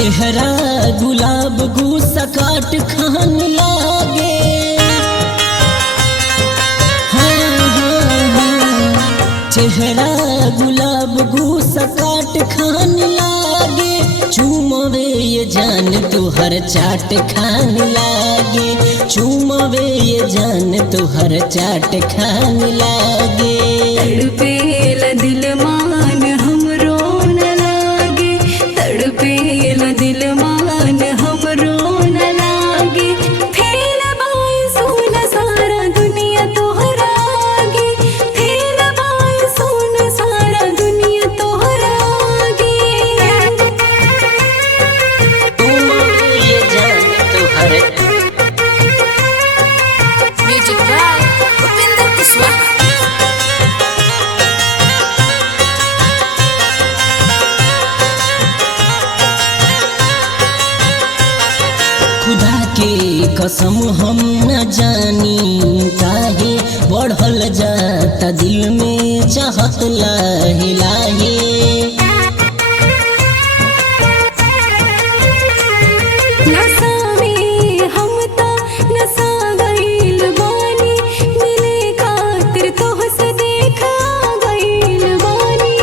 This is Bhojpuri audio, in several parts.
चेहरा गुलाब गुस्सा काट खान लागे। चेहरा गुलाब गुस्सा काट खान लागे। चूमवे ये जान तुहर चाट खान लागे। चूमवे ये जान तुहर चाट खान लागे। तड़पेला दिल मान हमरो न लागे। तड़पेला दिल मान हमरो न लागे। फेल बाई सोना सारा दुनिया तोहरा आगे। फेल बाई सोना सारा दुनिया तोहरा आगे। चूमवे ये जान तुहर म्यूजिक बाय उपेंद्र कुशवाहा। खुदा के कसम हम न जानी काहे बढ़ल जाता दिल में चाहत लाहे लाहे। नशा में हम ता नशा गइल बानी। मिले खातिर तोहसे देखा गइल बानी।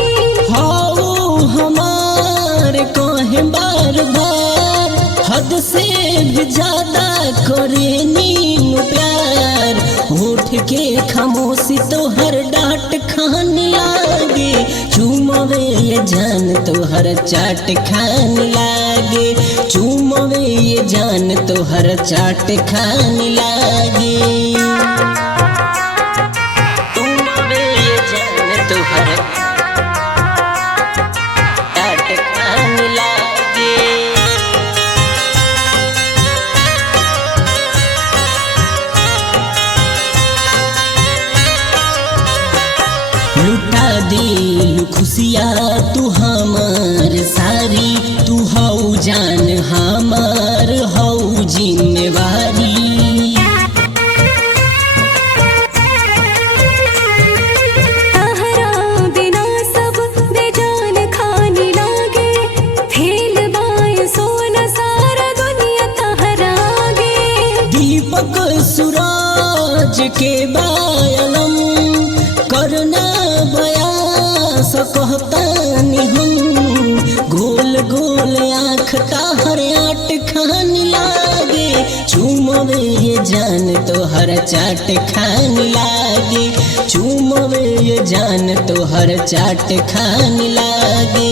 हाओ हमार कहे बार बार हद से भी ज्यादा करे नीम प्यार। उठ के खामोशी तोहर डांट खान लागे। चूमवे ये जान तोहर चाट खान लागे। चूमवे ये जान तोहर चाट खान लागे। चूमवे ये जान तोहर चाट खान लागे। लुटा दिल खुशिया तू हमार सारी। तू हऊ जान हमार हऊ जिम्मेवारी। तहरा बिना सब बेजान खाने लागे। फेल बाई सोना सारा दुनिया तहरा आगे। दीपक सूरज के बायलम करना बयास कहतानी हम। गोल गोल आँख ताहर आट खान लागे। चूमवे ये जान तोहर चाट खान लागे। चूमवे ये जान तोहर चाट खान लागे।